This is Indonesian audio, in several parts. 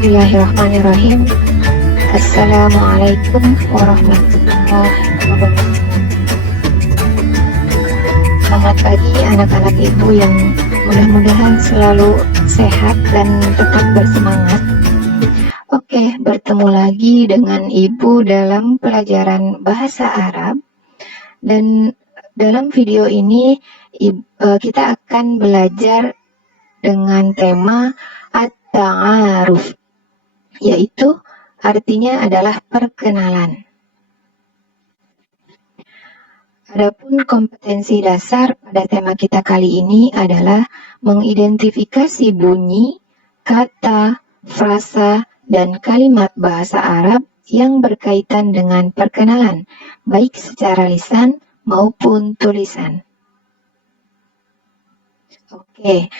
Bismillahirrahmanirrahim. Assalamualaikum warahmatullahi wabarakatuh. Selamat pagi anak-anak ibu yang mudah-mudahan selalu sehat dan tetap bersemangat. Oke, bertemu lagi dengan ibu dalam pelajaran bahasa Arab. Dan dalam video ini kita akan belajar dengan tema at-ta'aruf, yaitu artinya adalah perkenalan. Adapun kompetensi dasar pada tema kita kali ini adalah mengidentifikasi bunyi, kata, frasa, dan kalimat bahasa Arab yang berkaitan dengan perkenalan, baik secara lisan maupun tulisan. Oke.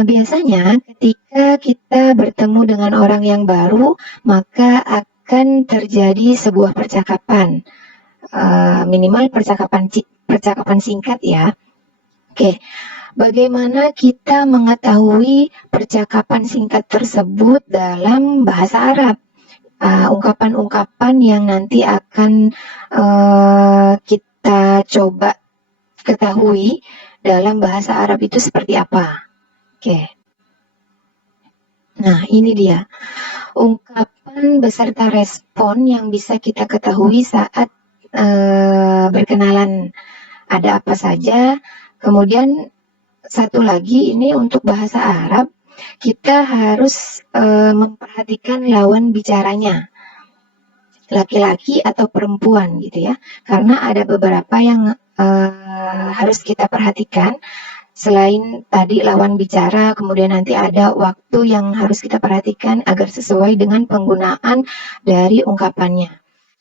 Biasanya ketika kita bertemu dengan orang yang baru, maka akan terjadi sebuah percakapan, minimal percakapan singkat ya. Oke, bagaimana kita mengetahui percakapan singkat tersebut dalam bahasa Arab? Ungkapan-ungkapan yang nanti akan kita coba ketahui dalam bahasa Arab itu seperti apa? Oke. Nah, ini dia. Ungkapan beserta respon yang bisa kita ketahui saat berkenalan. Ada apa saja. Kemudian satu lagi, ini untuk bahasa Arab, kita harus memperhatikan lawan bicaranya. Laki-laki atau perempuan gitu ya. Karena ada beberapa yang harus kita perhatikan. Selain tadi lawan bicara, kemudian nanti ada waktu yang harus kita perhatikan agar sesuai dengan penggunaan dari ungkapannya.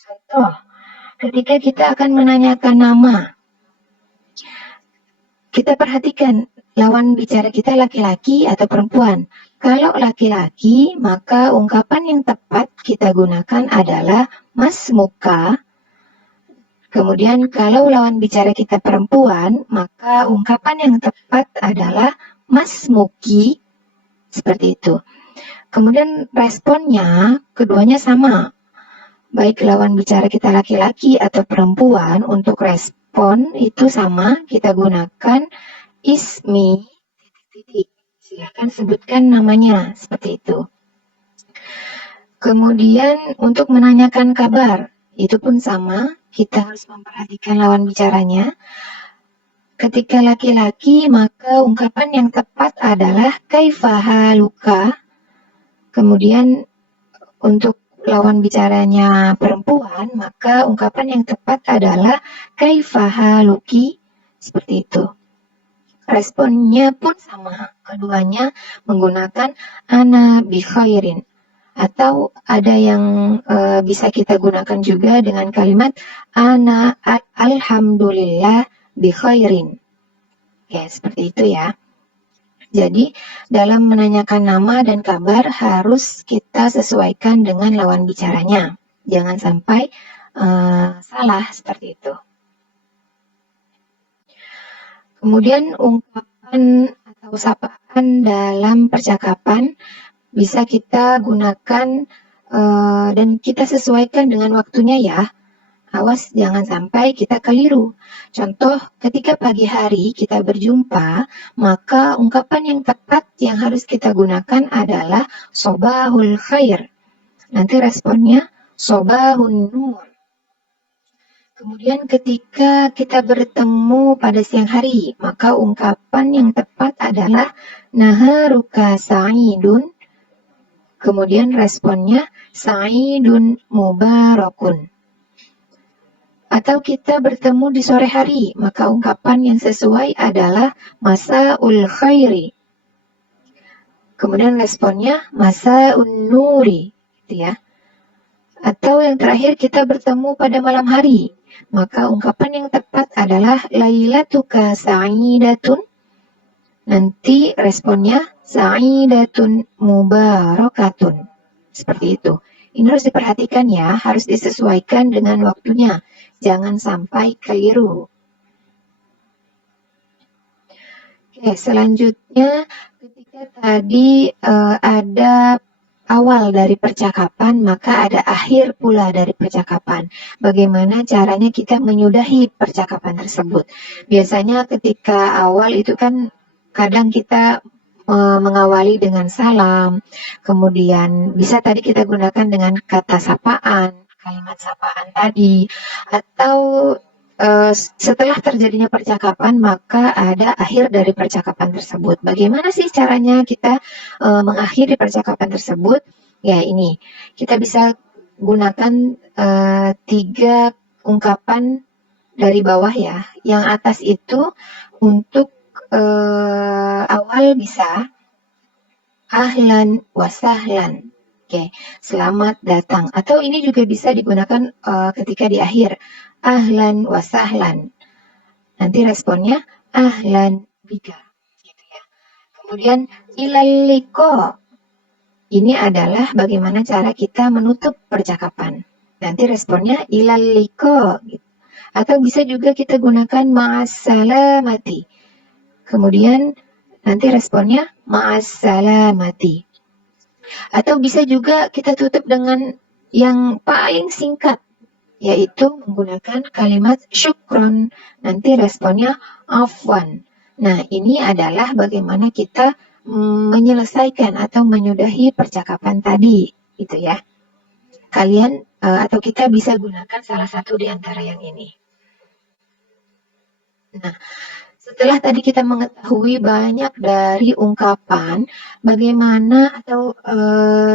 Contoh, ketika kita akan menanyakan nama, kita perhatikan lawan bicara kita laki-laki atau perempuan. Kalau laki-laki, maka ungkapan yang tepat kita gunakan adalah mas muka. Kemudian kalau lawan bicara kita perempuan, maka ungkapan yang tepat adalah mas muki, seperti itu. Kemudian responnya, keduanya sama. Baik lawan bicara kita laki-laki atau perempuan, untuk respon itu sama, kita gunakan ismi, titik. Silahkan sebutkan namanya, seperti itu. Kemudian untuk menanyakan kabar, itu pun sama. Kita harus memperhatikan lawan bicaranya. Ketika laki-laki, maka ungkapan yang tepat adalah kaifahaluka. Kemudian untuk lawan bicaranya perempuan, maka ungkapan yang tepat adalah kaifahaluki. Seperti itu. Responnya pun sama. Keduanya menggunakan ana bi khairin. Atau ada yang bisa kita gunakan juga dengan kalimat ana alhamdulillah bi khairin. Oke, seperti itu ya. Jadi dalam menanyakan nama dan kabar harus kita sesuaikan dengan lawan bicaranya. Jangan sampai salah seperti itu. Kemudian ungkapan atau sapaan dalam percakapan bisa kita gunakan dan kita sesuaikan dengan waktunya ya. Awas jangan sampai kita keliru. Contoh, ketika pagi hari kita berjumpa, maka ungkapan yang tepat yang harus kita gunakan adalah sobahul khair. Nanti responnya sobahun nur. Kemudian ketika kita bertemu pada siang hari, maka ungkapan yang tepat adalah naharuka sa'idun. Kemudian responnya sa'idun mubarakun. Atau kita bertemu di sore hari, maka ungkapan yang sesuai adalah masa'ul khairi. Kemudian responnya masa'un nuri, gitu ya. Atau yang terakhir kita bertemu pada malam hari, maka ungkapan yang tepat adalah lailatuka sa'idatun. Nanti responnya sa'idatun mubarakatun. Seperti itu. Ini harus diperhatikan ya, harus disesuaikan dengan waktunya. Jangan sampai keliru. Oke, selanjutnya ketika tadi ada awal dari percakapan, maka ada akhir pula dari percakapan. Bagaimana caranya kita menyudahi percakapan tersebut? Biasanya ketika awal itu kan kadang kita mengawali dengan salam, kemudian bisa tadi kita gunakan dengan kata sapaan, kalimat sapaan tadi, atau setelah terjadinya percakapan, maka ada akhir dari percakapan tersebut. Bagaimana sih caranya kita mengakhiri percakapan tersebut? Ya ini, kita bisa gunakan 3 ungkapan dari bawah ya. Yang atas itu untuk awal bisa ahlan wa sahlan. Oke, selamat datang. Atau ini juga bisa digunakan ketika di akhir. Ahlan wa sahlan. Nanti responnya ahlan bika. Gitu ya. Kemudian ilal liqa. Ini adalah bagaimana cara kita menutup percakapan. Nanti responnya ilal liqa. Gitu. Atau bisa juga kita gunakan ma'assalamati. Kemudian nanti responnya ma'assalamati. Atau bisa juga kita tutup dengan yang paling singkat, yaitu menggunakan kalimat syukron. Nanti responnya afwan. Nah, ini adalah bagaimana kita menyelesaikan atau menyudahi percakapan tadi, gitu ya. Kalian atau kita bisa gunakan salah satu di antara yang ini. Nah, setelah tadi kita mengetahui banyak dari ungkapan, bagaimana atau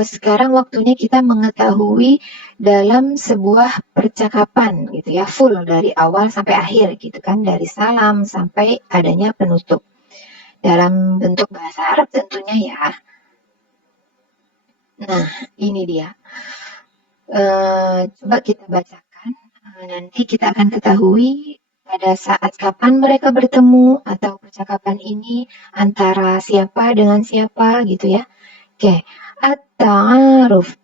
sekarang waktunya kita mengetahui dalam sebuah percakapan gitu ya, full dari awal sampai akhir gitu kan, dari salam sampai adanya penutup. Dalam bentuk bahasa Arab tentunya ya. Nah, ini dia. Coba kita bacakan, nanti kita akan ketahui pada saat kapan mereka bertemu atau percakapan ini antara siapa dengan siapa gitu ya. Oke, at-ta'aruf.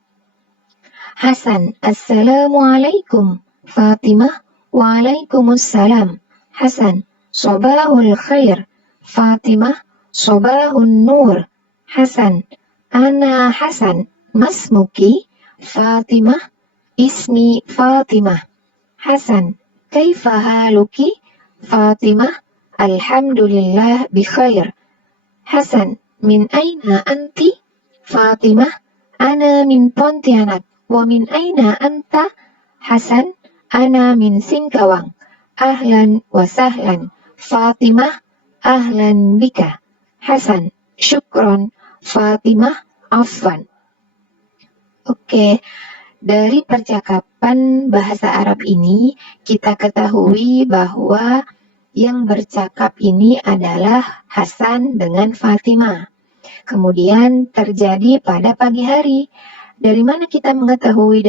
Hasan, assalamualaikum. Fatimah, waalaikumsalam. Hasan, sabahul khair. Fatimah, sabahun nur. Hasan, ana Hasan. Masmuki? Fatimah, ismi Fatimah. Hasan, kaifa haluki? Fatimah, alhamdulillah bikhair. Hasan, min aina anti? Fatimah, ana min Pontianak. Wa min aina anta? Hasan, ana min Singkawang. Ahlan wa sahlan. Fatimah, ahlan bika. Hasan, syukron. Fatimah, afwan. Oke. Dari percakapan bahasa Arab ini, kita ketahui bahwa yang bercakap ini adalah Hasan dengan Fatimah. Kemudian terjadi pada pagi hari. Dari mana kita mengetahui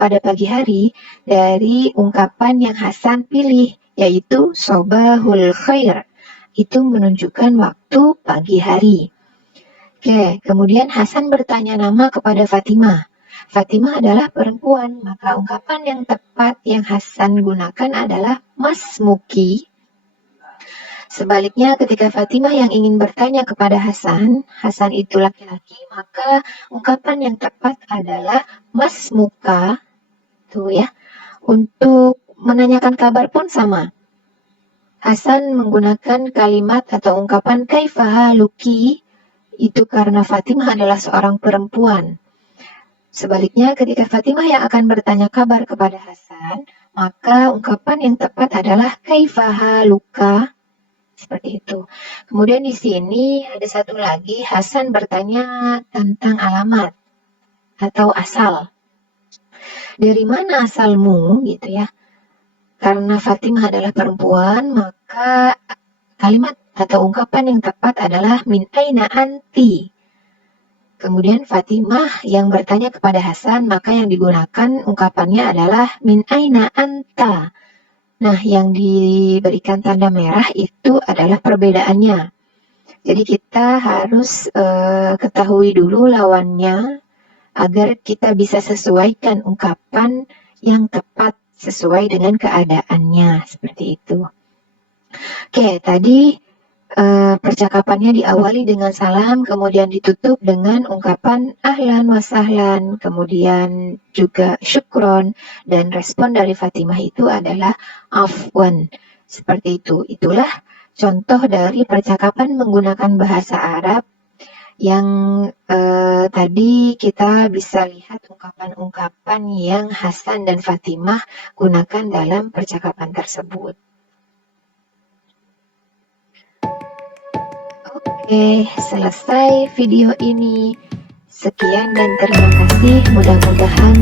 pada pagi hari? Dari ungkapan yang Hasan pilih, yaitu sobahul khair. Itu menunjukkan waktu pagi hari. Oke, kemudian Hasan bertanya nama kepada Fatimah. Fatimah adalah perempuan, maka ungkapan yang tepat yang Hasan gunakan adalah masmuki. Sebaliknya ketika Fatimah yang ingin bertanya kepada Hasan, Hasan itu laki-laki, maka ungkapan yang tepat adalah masmuka. Tuh ya. Untuk menanyakan kabar pun sama. Hasan menggunakan kalimat atau ungkapan kaifa haluki itu karena Fatimah adalah seorang perempuan. Sebaliknya, ketika Fatimah yang akan bertanya kabar kepada Hasan, maka ungkapan yang tepat adalah kaifa haluka. Seperti itu. Kemudian di sini ada satu lagi, Hasan bertanya tentang alamat atau asal. Dari mana asalmu gitu ya? Karena Fatimah adalah perempuan, maka kalimat atau ungkapan yang tepat adalah min aina anti. Kemudian Fatimah yang bertanya kepada Hasan, maka yang digunakan ungkapannya adalah min aina anta. Nah, yang diberikan tanda merah itu adalah perbedaannya. Jadi kita harus ketahui dulu lawannya agar kita bisa sesuaikan ungkapan yang tepat sesuai dengan keadaannya. Seperti itu. Oke, tadi percakapannya diawali dengan salam, kemudian ditutup dengan ungkapan ahlan wa sahlan, kemudian juga syukron, dan respon dari Fatimah itu adalah afwan. Seperti itu. Itulah contoh dari percakapan menggunakan bahasa Arab yang tadi kita bisa lihat ungkapan-ungkapan yang Hasan dan Fatimah gunakan dalam percakapan tersebut. Oke, selesai video ini. Sekian dan terima kasih. Mudah-mudahan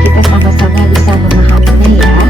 kita sama-sama bisa memahaminya ya.